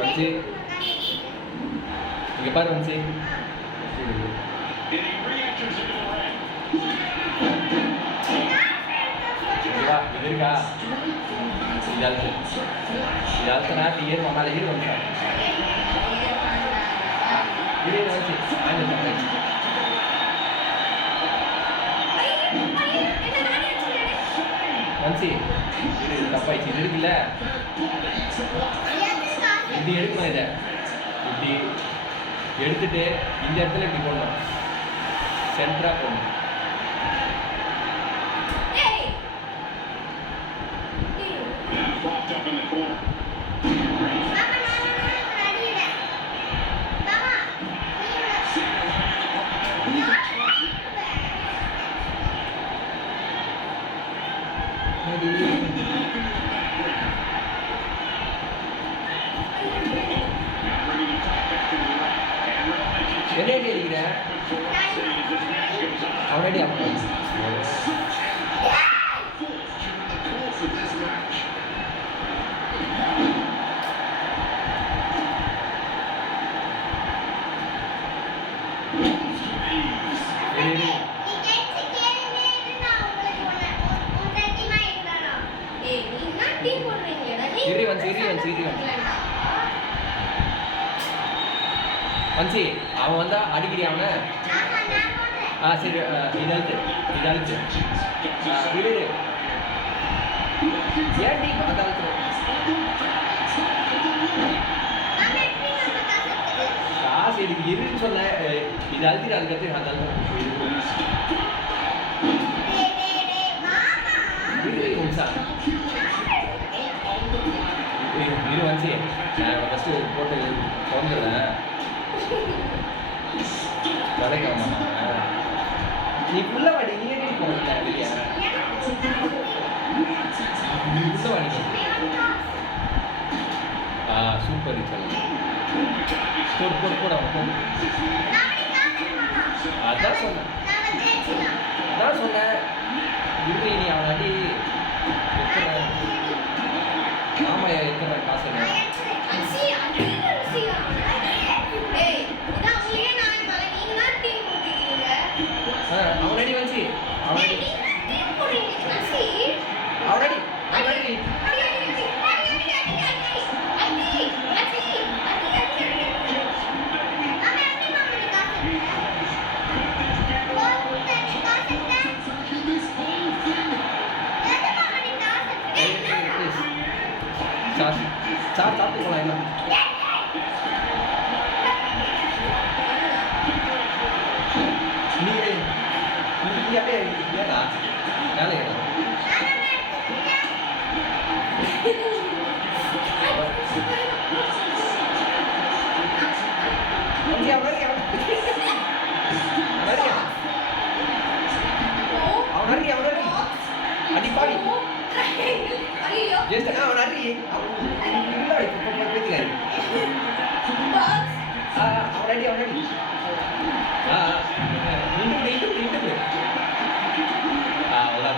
வஞ்சி இங்கே பாரு வஞ்சி வா இது இருக்கா இது அழுத்தனா ஏறு மேலே ஏறு வந்து இரு வஞ்சி வஞ்சி இது தப்பாயிடுச்சு இது இருக்குல்ல இப்படி எடுக்கணும் இதை இப்படி எடுத்துட்டு இந்த இடத்துல இப்படி போடணும் சென்டராக போடணும் என்ன ஐடி அடிக்கிற அவனடி அவன் வஞ்சி அவன் வந்தா அடிக்கடி அவனை சரி இதழுத்து விடு ஏன் டீ அதை அழுத்துறோம் காசு எனக்கு இருக்குன்னு சொன்ன இது அழுத்திட்டு அதுக்கடுத்து அதை அழுத்துறோம் இரு வஞ்சி நான் ஃபஸ்ட்டு போட்டு திறந்துடுறேன் வரைக்காம நீ புள்ள வாடி நீ ஏறி போகல வெளியே புள்ள வாடி சூப்பர் ஸ்டோர் போட அதான் சொன்னேன் இரு நீ அவன் அடி எத்தனை ஆமாம் எத்தனை காசு அவனடி வச்சு அவனடி சாப்பிட்டு போகலாம் எல்லாம் நீ அப்படியே ஏடா வேலை ஏடா அடி பாடி ஜெஸ்ட் அவன் அடி அவனடி அவ்வளோ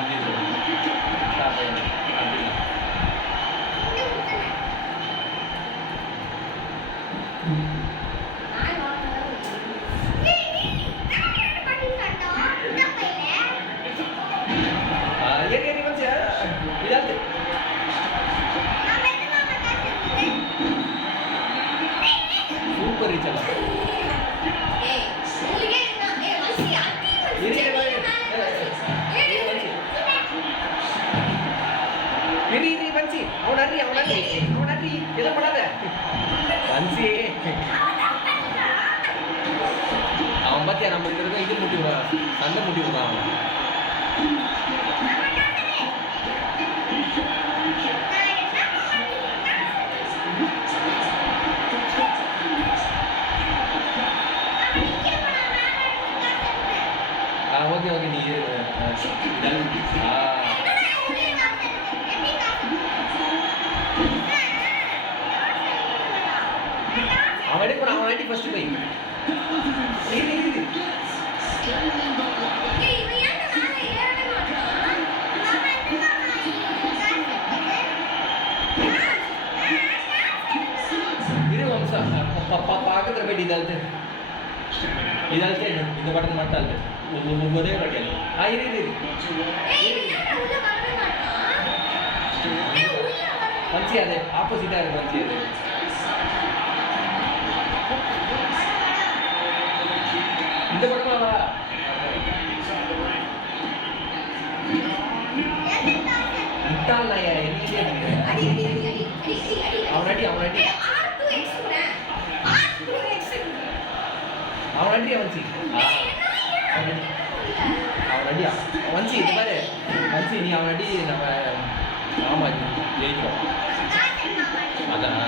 சூப்பர் ரீச் எல்லாம் வஞ்சி அவன் அடி எதுவும் பண்ணாத வஞ்சி அவன் பார்த்தியா நம்ம இருக்கிறது இது முட்டி விடுவான் சண்டை முட்டி விடுவான் அவன் ஓகே நீ அவன் எடுக்கணும் அவன் ஐடி ஃபர்ஸ்ட் போய் இரு நிமிஷம் பக்கத்தில் போயிட்டு இதால் தேடு இந்த பட்டன் மட்டும் அழுத்து ஒரே பட்டன் இரு வஞ்சி அது ஆப்போசிட்டாக இருக்கு வஞ்சி அது இந்த பக்கமா வா முட்டாள் நாயா என்ன அவனடி அவனடி அவன்சி அவனடி வஞ்சி இது பாரு வஞ்சி நீ அவனடி நம்ம ஆமா ஜெயிக்கிறோம் அதான்